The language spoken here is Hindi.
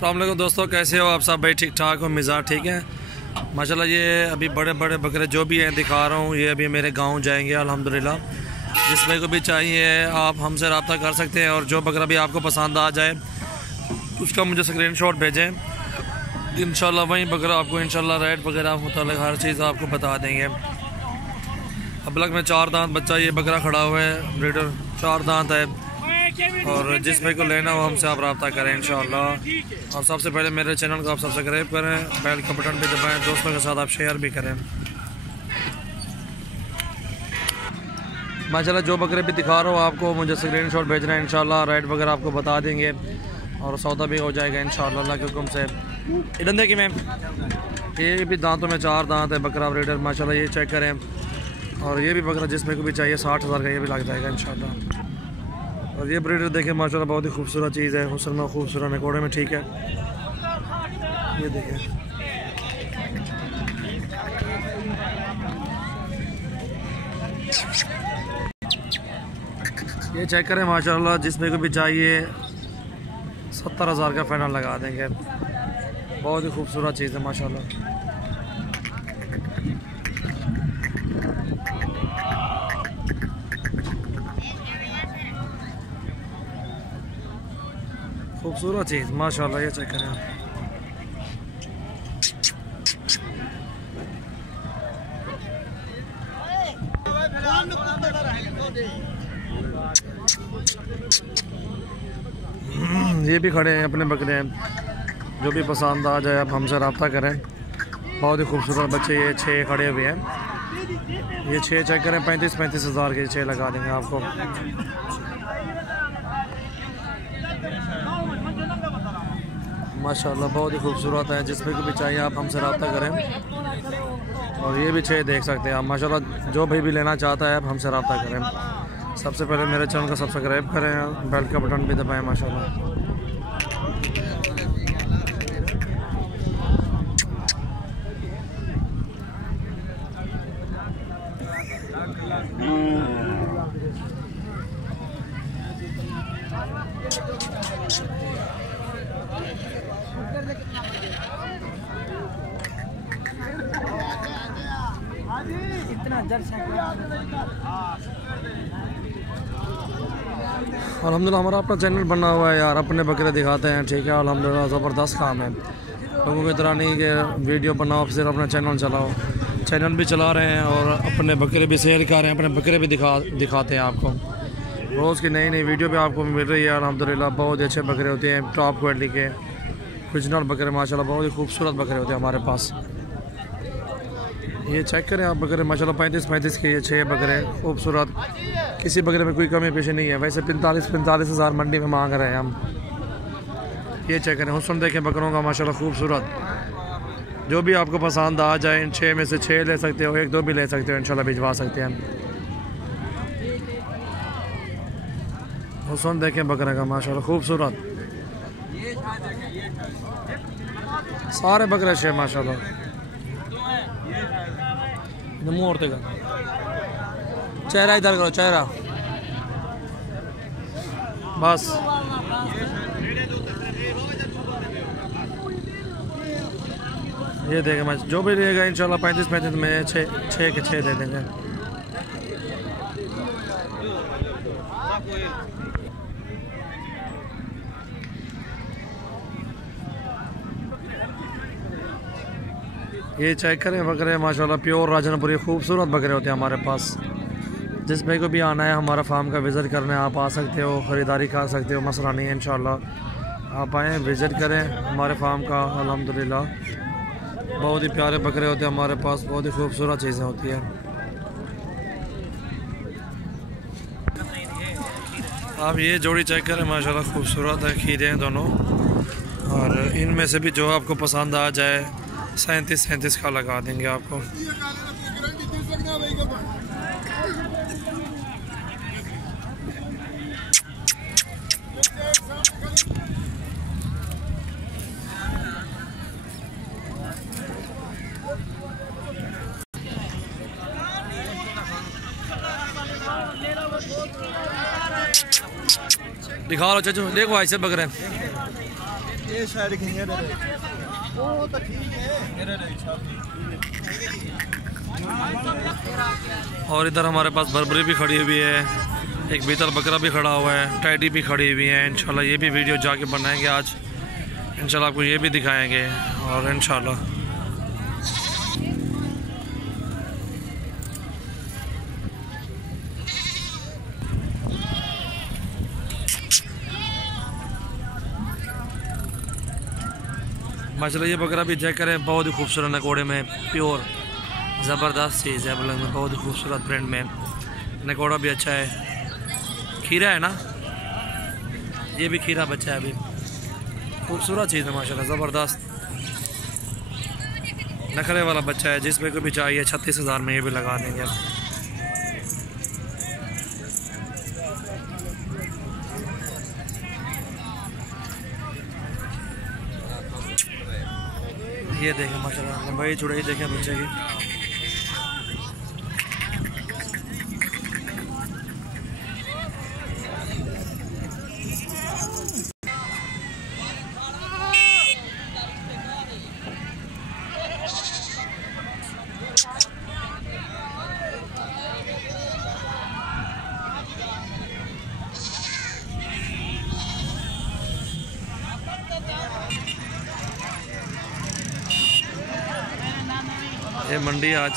अस्सलाम वालेकुम दोस्तों, कैसे हो आप सब? भाई ठीक ठाक हो, मिजाज ठीक है माशाल्लाह। ये अभी बड़े बड़े बकरे जो भी हैं दिखा रहा हूँ, ये अभी मेरे गांव जाएंगे अल्हम्दुलिल्लाह। जिस भाई को भी चाहिए आप हमसे रब्ता कर सकते हैं और जो बकरा भी आपको पसंद आ जाए उसका मुझे स्क्रीनशॉट भेजें। इंशाल्लाह वहीं बकरा आपको इंशाल्लाह रेट वगैरह मुतालिक हर चीज़ आपको बता देंगे। अब लग में 4 दांत बच्चा ये बकरा खड़ा हुआ है, ब्रीडर 4 दांत है। और जिस भाई को लेना हो हमसे आप रब्ता करें इंशाल्लाह। और सबसे पहले मेरे चैनल को आप सब्सक्राइब करें, बेल का बटन भी दबाएं, दोस्तों के साथ आप शेयर भी करें माशाल्लाह। जो बकरे भी दिखा रहा हूँ आपको मुझे स्क्रीनशॉट भेजना है इंशाल्लाह, रेट वगैरह आपको बता देंगे और सौदा भी हो जाएगा इंशाल्लाह अल्लाह के हुक्म से। इधर देखिए मैम, ये भी दांतों में 4 दांत है बकरा ब्रीडर माशाल्लाह, ये चेक करें। और ये भी बकरा जिसमें को भी चाहिए 60,000 का ये भी लग जाएगा इंशाल्लाह। और ये ब्रीडर देखें माशाल्लाह बहुत ही खूबसूरत चीज़ है, हुस्न में खूबसूरत नकोड़े में ठीक है। ये देखें ये चेक करें माशाल्लाह, जिसमें को भी चाहिए 70,000 का फाइनल लगा देंगे। बहुत ही खूबसूरत चीज़ है माशाल्लाह। खूबसूरत चीज़ माशाल्लाह, ये चेक करें। ये भी खड़े हैं अपने बकरे हैं, जो भी पसंद आ जाए आप हमसे रब्ता करें। बहुत ही खूबसूरत बच्चे ये 6 खड़े हुए हैं। ये 6 चेक करें, 35-35 हज़ार के 6 लगा देंगे आपको। माशाल्लाह बहुत ही खूबसूरत है, जिसमें को भी चाहिए आप हमसे रब्ता करें। और ये भी 6 देख सकते हैं आप माशाल्लाह, जो भी लेना चाहता है आप हमसे रब्ता करें। सबसे पहले मेरे चैनल को सब्सक्राइब करें, बेल का बटन भी दबाएं माशाल्लाह। अल्हम्दुलिल्लाह हमारा अपना चैनल बना हुआ है यार, अपने बकरे दिखाते हैं ठीक है। अल्हम्दुलिल्लाह ज़बरदस्त काम है, लोगों की तरह नहीं कि वीडियो बनाओ फिर अपना चैनल चलाओ। चैनल भी चला रहे हैं और अपने बकरे भी शेयर कर रहे हैं, अपने बकरे भी दिखाते हैं आपको। रोज़ की नई नई वीडियो भी आपको मिल रही है अल्हम्दुलिल्लाह। बहुत अच्छे बकरे होते हैं, टॉप क्वालिटी के ओरिजिनल बकरे माशाल्लाह, बहुत ही खूबसूरत बकरे होते हैं हमारे पास। ये चेक करें आप बकरे माशाल्लाह, 35-35 के ये 6 बकरे खूबसूरत, किसी बकरे में कोई कमी पेशी नहीं है। वैसे 45-45 हज़ार मंडी में मांग रहे हैं हम। ये चेक करें, हुस्न देखें बकरों का माशाल्लाह खूबसूरत। जो भी आपको पसंद आ जाए इन 6 में से 6 ले सकते हो, 1-2 भी ले सकते हो इंशाल्लाह, भिजवा सकते हैं। हुस्न देखें बकरे का माशाल्लाह खूबसूरत, सारे बकरे 6 माशाल्लाह। मुँह औरते का चेहरा इधर करो, चेहरा बस। ये देखें मैं जो भी रहेगा इंशाल्लाह 35-35 में 6 के 6 दे देंगे। ये चेक करें बकरे माशाल्लाह, प्योर राजनपुरी खूबसूरत बकरे होते हैं हमारे पास। जिस भाई को भी आना है हमारा फार्म का विज़िट करने आप आ सकते हो, ख़रीदारी कर सकते हो, मसला नहीं है इंशाल्लाह। आप आएँ विज़िट करें हमारे फार्म का अल्हम्दुलिल्लाह। बहुत ही प्यारे बकरे होते हैं हमारे पास, बहुत ही खूबसूरत चीज़ें होती हैं। आप ये जोड़ी चेक करें माशाल्लाह, खूबसूरत है, खीरे हैं दोनों। और इनमें से भी जो आपको पसंद आ जाए 37-37 का लगा देंगे आपको। दिखा लो चाचू, देखो ऐसे बकरे ये साइड खिंगे दे वो तो ठीक है। और इधर हमारे पास बर्बरी भी खड़ी हुई है, एक बीतल बकरा भी खड़ा हुआ है, टैडी भी खड़ी हुई है। इंशाल्लाह ये भी वीडियो जाके बनाएंगे आज, इंशाल्लाह आपको ये भी दिखाएंगे। और इंशाल्लाह माशाल्लाह ये बकरा भी चेक करें, बहुत ही खूबसूरत नकोड़े में, प्योर ज़बरदस्त चीज़ है। बलंग में बहुत ही खूबसूरत प्रिंट में, नकोड़ा भी अच्छा है। खीरा है ना, ये भी खीरा बच्चा है अभी। खूबसूरत चीज़ है माशाल्लाह, ज़बरदस्त नखरे वाला बच्चा है। जिसमें को भी चाहिए 36,000 में ये भी लगा देंगे। ये देखें माशाल्लाह, लंबाई चौड़ाई देखें बच्चे की। ये मंडी आज